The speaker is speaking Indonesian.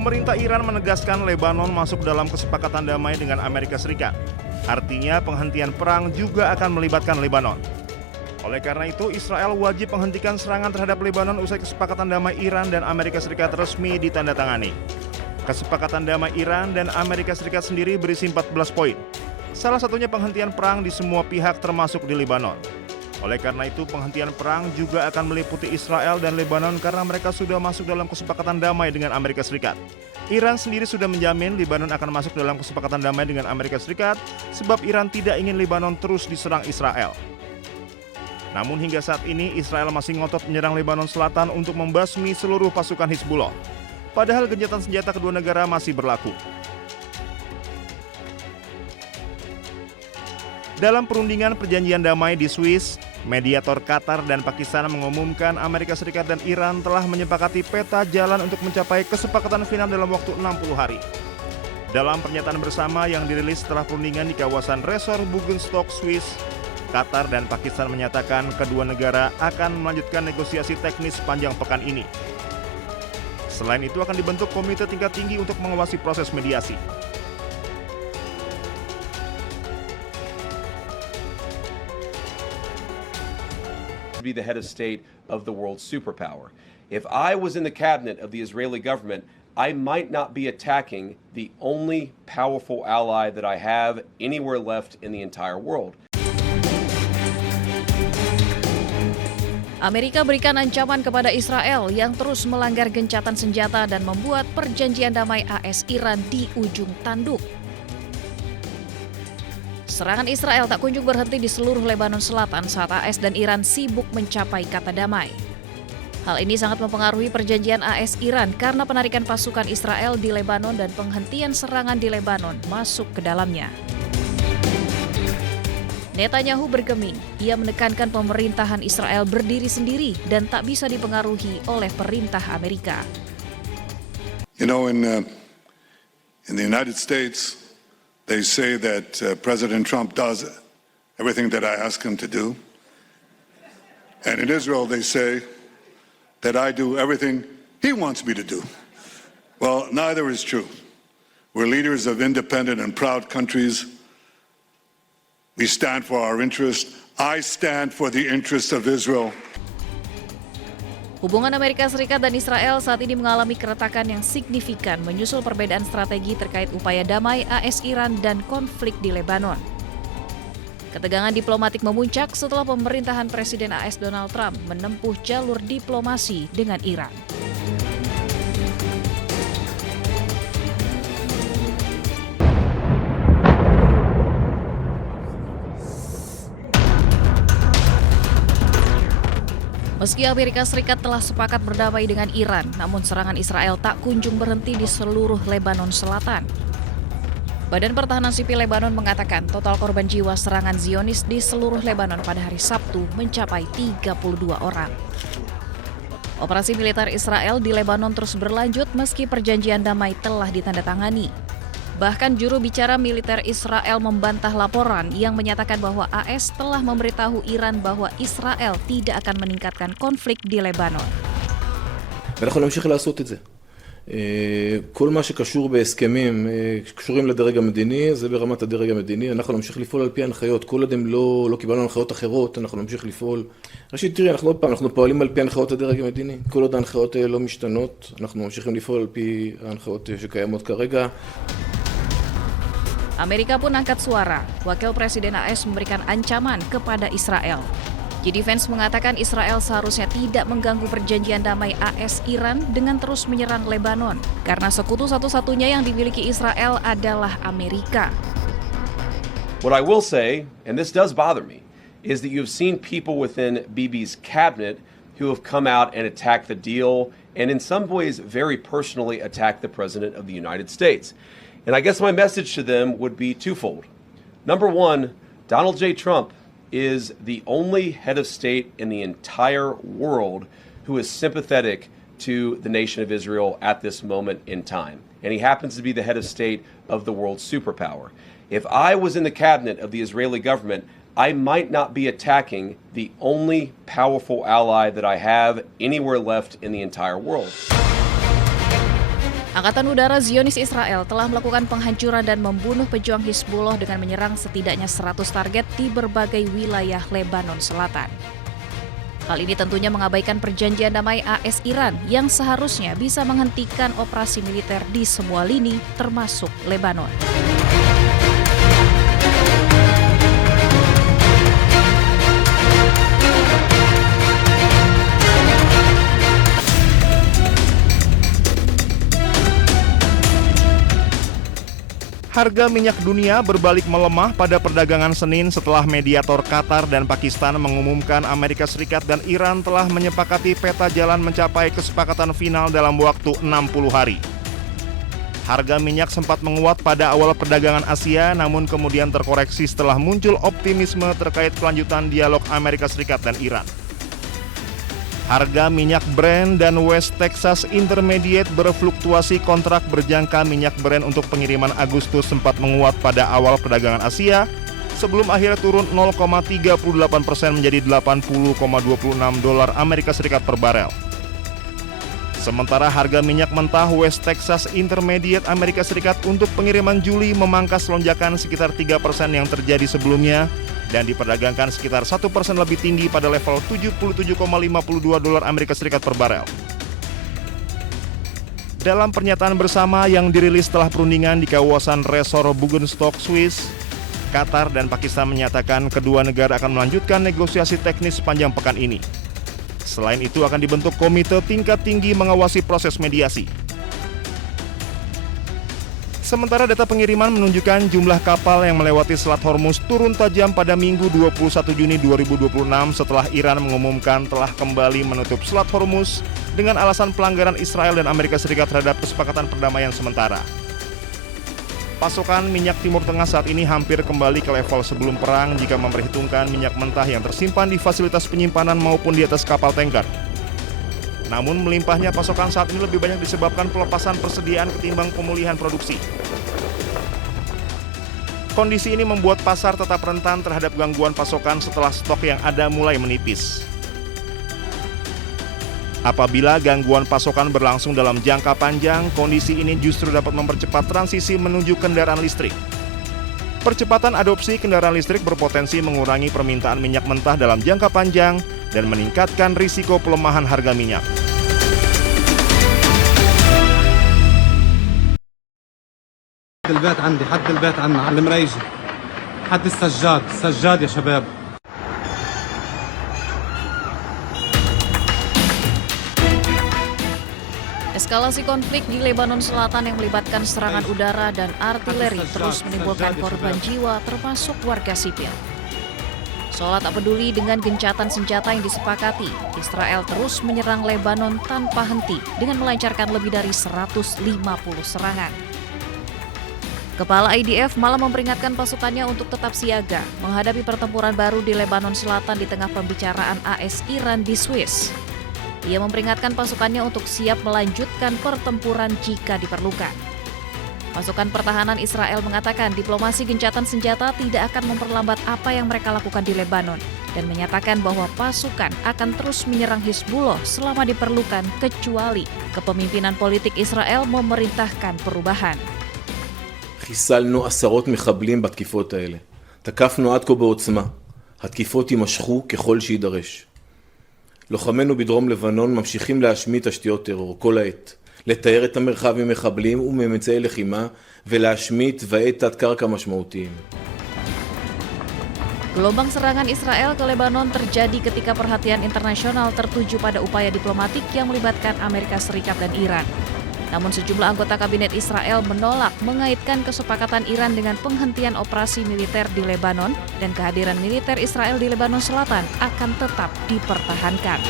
Pemerintah Iran menegaskan Lebanon masuk dalam kesepakatan damai dengan Amerika Serikat. Artinya penghentian perang juga akan melibatkan Lebanon. Oleh karena itu, Israel wajib menghentikan serangan terhadap Lebanon usai kesepakatan damai Iran dan Amerika Serikat resmi ditandatangani. Kesepakatan damai Iran dan Amerika Serikat sendiri berisi 14 poin. Salah satunya penghentian perang di semua pihak termasuk di Lebanon. Oleh karena itu, penghentian perang juga akan meliputi Israel dan Lebanon karena mereka sudah masuk dalam kesepakatan damai dengan Amerika Serikat. Iran sendiri sudah menjamin Lebanon akan masuk dalam kesepakatan damai dengan Amerika Serikat sebab Iran tidak ingin Lebanon terus diserang Israel. Namun hingga saat ini Israel masih ngotot menyerang Lebanon Selatan untuk membasmi seluruh pasukan Hizbullah. Padahal gencatan senjata kedua negara masih berlaku. Dalam perundingan perjanjian damai di Swiss, mediator Qatar dan Pakistan mengumumkan Amerika Serikat dan Iran telah menyepakati peta jalan untuk mencapai kesepakatan final dalam waktu 60 hari. Dalam pernyataan bersama yang dirilis setelah perundingan di kawasan Resor Bugenstock, Swiss, Qatar dan Pakistan menyatakan kedua negara akan melanjutkan negosiasi teknis sepanjang pekan ini. Selain itu akan dibentuk komite tingkat tinggi untuk mengawasi proses mediasi. Be the head of state of the world superpower. If I was in the cabinet of the Israeli government, I might not be attacking the only powerful ally that I have anywhere left in the entire world. Amerika berikan ancaman kepada Israel yang terus melanggar gencatan senjata dan membuat perjanjian damai AS-Iran di ujung tanduk. Serangan Israel tak kunjung berhenti di seluruh Lebanon Selatan saat AS dan Iran sibuk mencapai kata damai. Hal ini sangat mempengaruhi perjanjian AS-Iran karena penarikan pasukan Israel di Lebanon dan penghentian serangan di Lebanon masuk ke dalamnya. Netanyahu bergeming, ia menekankan pemerintahan Israel berdiri sendiri dan tak bisa dipengaruhi oleh perintah Amerika. You know, in the United States, they say that President Trump does everything that I ask him to do. And in Israel, they say that I do everything he wants me to do. Well, neither is true. We're leaders of independent and proud countries. We stand for our interest. I stand for the interest of Israel. Hubungan Amerika Serikat dan Israel saat ini mengalami keretakan yang signifikan menyusul perbedaan strategi terkait upaya damai AS-Iran dan konflik di Lebanon. Ketegangan diplomatik memuncak setelah pemerintahan Presiden AS Donald Trump menempuh jalur diplomasi dengan Iran. Meski Amerika Serikat telah sepakat berdamai dengan Iran, namun serangan Israel tak kunjung berhenti di seluruh Lebanon Selatan. Badan Pertahanan Sipil Lebanon mengatakan total korban jiwa serangan Zionis di seluruh Lebanon pada hari Sabtu mencapai 32 orang. Operasi militer Israel di Lebanon terus berlanjut meski perjanjian damai telah ditandatangani. Bahkan juru bicara militer Israel membantah laporan yang menyatakan bahwa AS telah memberitahu Iran bahwa Israel tidak akan meningkatkan konflik di Lebanon. אנחנו נמשיך לעשות את זה. כל מה שקשור בהסכמים קשורים לדרג המדיני, זה ברמת הדרג המדיני. אנחנו נמשיך לפעול על פי ההנחיות. כל עוד הם לא קיבלנו הנחיות אחרות, אנחנו נמשיך לפעול. ראשית, תראי, אנחנו פועלים על פי הנחיות הדרג המדיני. כל עוד ההנחיות לא משתנות, אנחנו ממשיכים לפעול על פי ההנחיות שקיימות כרגע. Amerika pun angkat suara. Wakil Presiden AS memberikan ancaman kepada Israel. JD Vance mengatakan Israel seharusnya tidak mengganggu perjanjian damai AS-Iran dengan terus menyerang Lebanon, karena sekutu satu-satunya yang dimiliki Israel adalah Amerika. What I will say, and this does bother me, is that you've seen people within Bibi's cabinet who have come out and attacked the deal, and in some ways very personally attacked the President of the United States. And I guess my message to them would be twofold. Number one, Donald J. Trump is the only head of state in the entire world who is sympathetic to the nation of Israel at this moment in time. And he happens to be the head of state of the world superpower. If I was in the cabinet of the Israeli government, I might not be attacking the only powerful ally that I have anywhere left in the entire world. Angkatan Udara Zionis Israel telah melakukan penghancuran dan membunuh pejuang Hizbullah dengan menyerang setidaknya 100 target di berbagai wilayah Lebanon Selatan. Hal ini tentunya mengabaikan perjanjian damai AS Iran yang seharusnya bisa menghentikan operasi militer di semua lini, termasuk Lebanon. Harga minyak dunia berbalik melemah pada perdagangan Senin setelah mediator Qatar dan Pakistan mengumumkan Amerika Serikat dan Iran telah menyepakati peta jalan mencapai kesepakatan final dalam waktu 60 hari. Harga minyak sempat menguat pada awal perdagangan Asia, namun kemudian terkoreksi setelah muncul optimisme terkait kelanjutan dialog Amerika Serikat dan Iran. Harga minyak Brent dan West Texas Intermediate berfluktuasi. Kontrak berjangka minyak Brent untuk pengiriman Agustus sempat menguat pada awal perdagangan Asia sebelum akhirnya turun 0,38% menjadi $80,26 Amerika Serikat per barel. Sementara harga minyak mentah West Texas Intermediate Amerika Serikat untuk pengiriman Juli memangkas lonjakan sekitar 3% yang terjadi sebelumnya dan diperdagangkan sekitar 1% lebih tinggi pada level $77,52 Amerika Serikat per barel. Dalam pernyataan bersama yang dirilis setelah perundingan di kawasan Resor Bugenstock, Swiss, Qatar dan Pakistan menyatakan kedua negara akan melanjutkan negosiasi teknis sepanjang pekan ini. Selain itu akan dibentuk komite tingkat tinggi mengawasi proses mediasi. Sementara data pengiriman menunjukkan jumlah kapal yang melewati Selat Hormuz turun tajam pada Minggu 21 Juni 2026 setelah Iran mengumumkan telah kembali menutup Selat Hormuz dengan alasan pelanggaran Israel dan Amerika Serikat terhadap kesepakatan perdamaian sementara. Pasokan minyak Timur Tengah saat ini hampir kembali ke level sebelum perang jika memperhitungkan minyak mentah yang tersimpan di fasilitas penyimpanan maupun di atas kapal tanker. Namun melimpahnya pasokan saat ini lebih banyak disebabkan pelepasan persediaan ketimbang pemulihan produksi. Kondisi ini membuat pasar tetap rentan terhadap gangguan pasokan setelah stok yang ada mulai menipis. Apabila gangguan pasokan berlangsung dalam jangka panjang, kondisi ini justru dapat mempercepat transisi menuju kendaraan listrik. Percepatan adopsi kendaraan listrik berpotensi mengurangi permintaan minyak mentah dalam jangka panjang dan meningkatkan risiko pelemahan harga minyak. البيت عندي حد البيت عنا على المريجة حد السجاد يا شباب. Eskalasi konflik di Lebanon Selatan yang melibatkan serangan udara dan artileri terus menimbulkan korban jiwa termasuk warga sipil. Seolah tak peduli dengan gencatan senjata yang disepakati, Israel terus menyerang Lebanon tanpa henti dengan melancarkan lebih dari 150 serangan. Kepala IDF malah memperingatkan pasukannya untuk tetap siaga menghadapi pertempuran baru di Lebanon Selatan di tengah pembicaraan AS Iran di Swiss. Ia memperingatkan pasukannya untuk siap melanjutkan pertempuran jika diperlukan. Pasukan pertahanan Israel mengatakan diplomasi gencatan senjata tidak akan memperlambat apa yang mereka lakukan di Lebanon dan menyatakan bahwa pasukan akan terus menyerang Hizbullah selama diperlukan kecuali kepemimpinan politik Israel memerintahkan perubahan. חיסלנו עשרות מחבלים בתקיפות האלה. תקפנו עד כה בעוצמה. התקיפות יימשכו ככל שידרש. לוחמינו בדרום לבנון ממשיכים להשמיד תשתיות טרור כל העת. לתאר את המרחב ממחבלים וממצאי לחימה ולהשמיד תוואי תת-קרקע משמעותיים. Gelombang serangan Israel ke Lebanon terjadi ketika perhatian internasional tertuju pada upaya diplomatik yang melibatkan Amerika Serikat dan Iran. Namun sejumlah anggota kabinet Israel menolak mengaitkan kesepakatan Iran dengan penghentian operasi militer di Lebanon dan kehadiran militer Israel di Lebanon Selatan akan tetap dipertahankan.